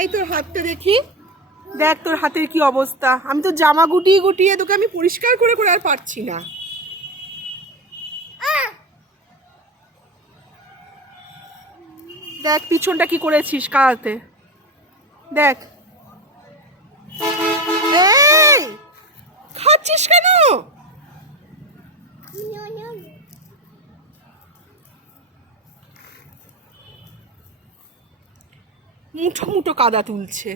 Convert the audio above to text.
এই তোর হাতটা দেখি, দেখ তোর হাতের কি অবস্থা। আমি তো জামা গুটিয়ে গুটিয়ে তোকে আমি পরিষ্কার করে করে আর পারছি না। দেখ পিছনটা কি করেছিস কাতে, দেখ। এই খাচ্ছিস কেন? মুঠো মুঠো কাদা তুলছে।